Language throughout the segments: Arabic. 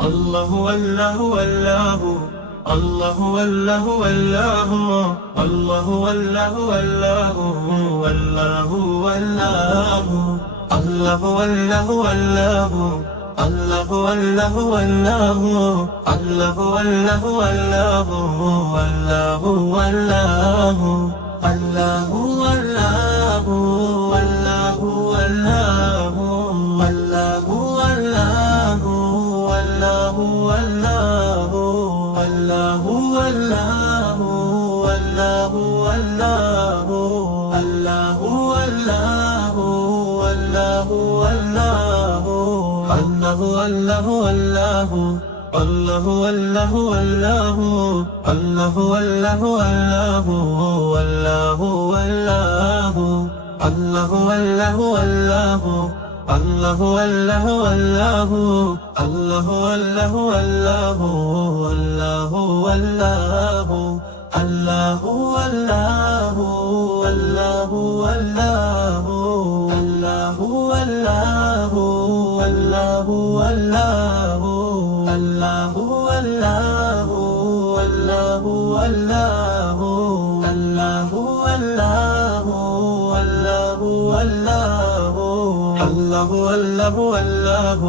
الله والله والله الله والله والله الله والله والله والله والله الله والله والله الله والله والله الله والله والله والله والله الله والله والله والله والله والله والله والله والله والله والله والله الله والله والله والله الله والله والله الله والله والله الله والله والله والله والله الله والله والله الله والله والله الله والله والله والله والله الله والله والله والله الله والله والله والله الله والله والله والله الله والله والله والله الله والله والله الله والله والله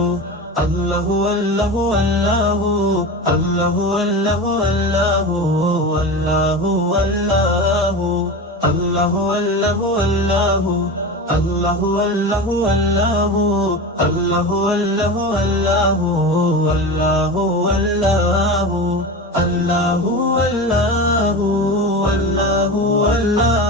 الله والله والله والله والله الله والله والله الله والله والله الله والله والله والله والله الله والله والله والله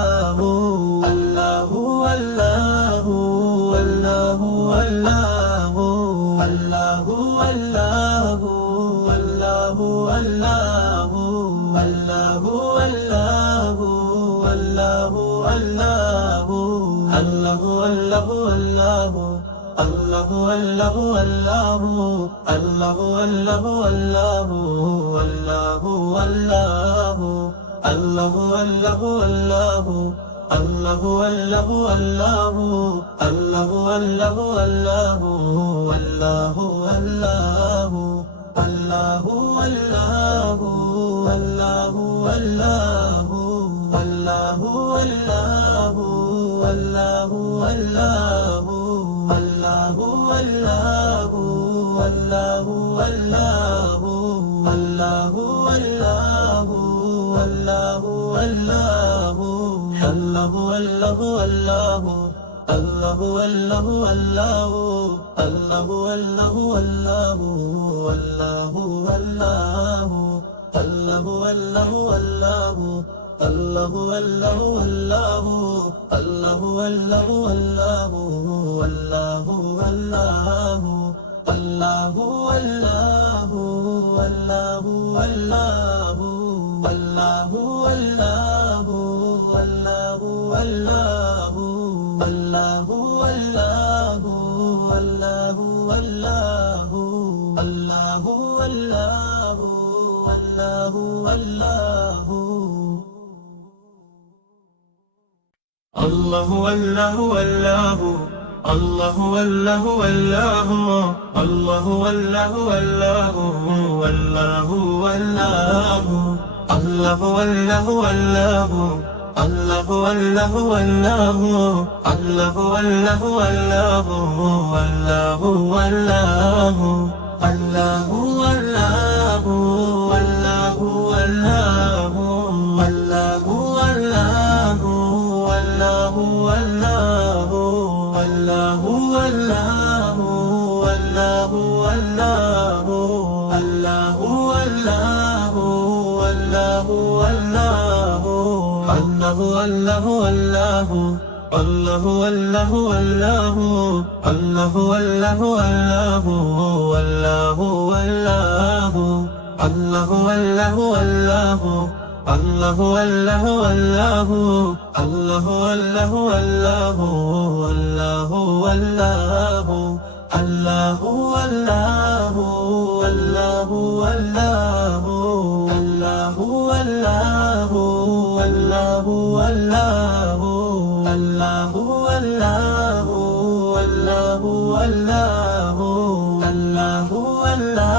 الله والله والله والله الله والله والله والله والله والله والله والله الله والله والله الله والله والله الله والله والله والله والله الله والله والله الله والله والله الله والله والله والله والله الله والله والله والله والله والله والله والله الله والله والله والله الله والله والله والله الله والله والله الله والله والله الله والله والله والله والله الله والله والله الله والله والله الله والله والله والله والله الله والله والله والله والله والله والله والله الله والله والله والله الله والله والله والله الله والله والله الله والله والله الله والله والله والله والله الله والله والله الله والله والله الله والله والله والله والله الله والله والله والله والله والله والله والله والله والله والله والله الله والله والله والله الله والله والله الله والله والله الله والله والله والله والله الله والله والله الله والله والله الله والله والله والله والله الله والله والله والله الله والله والله والله الله والله والله والله الله والله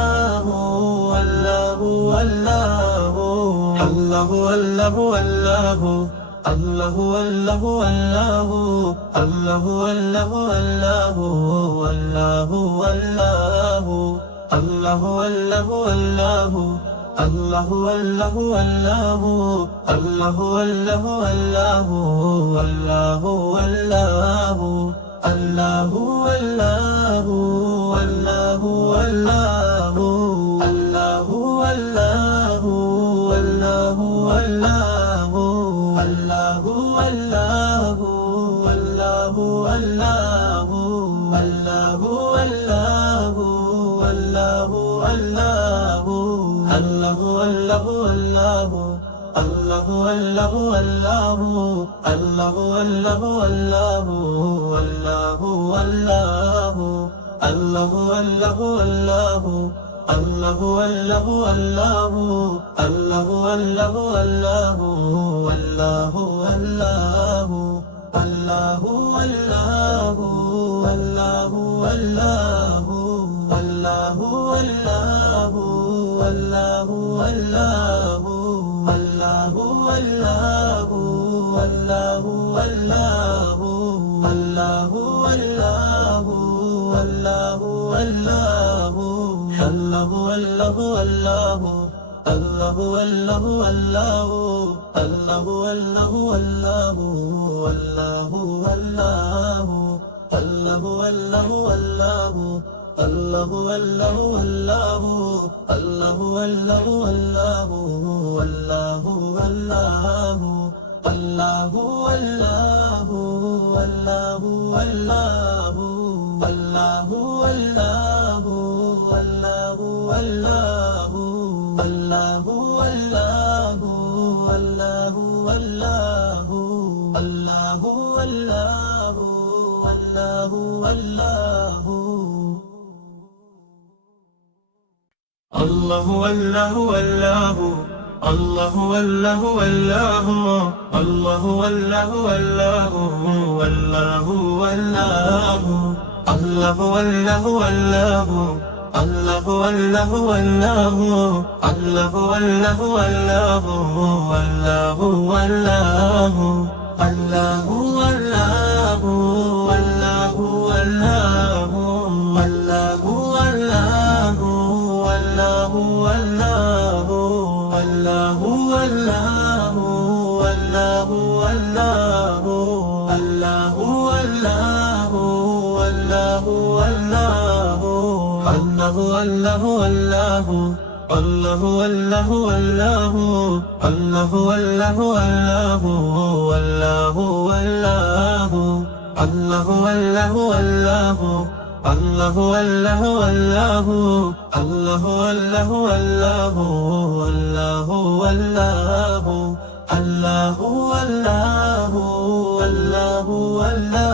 الله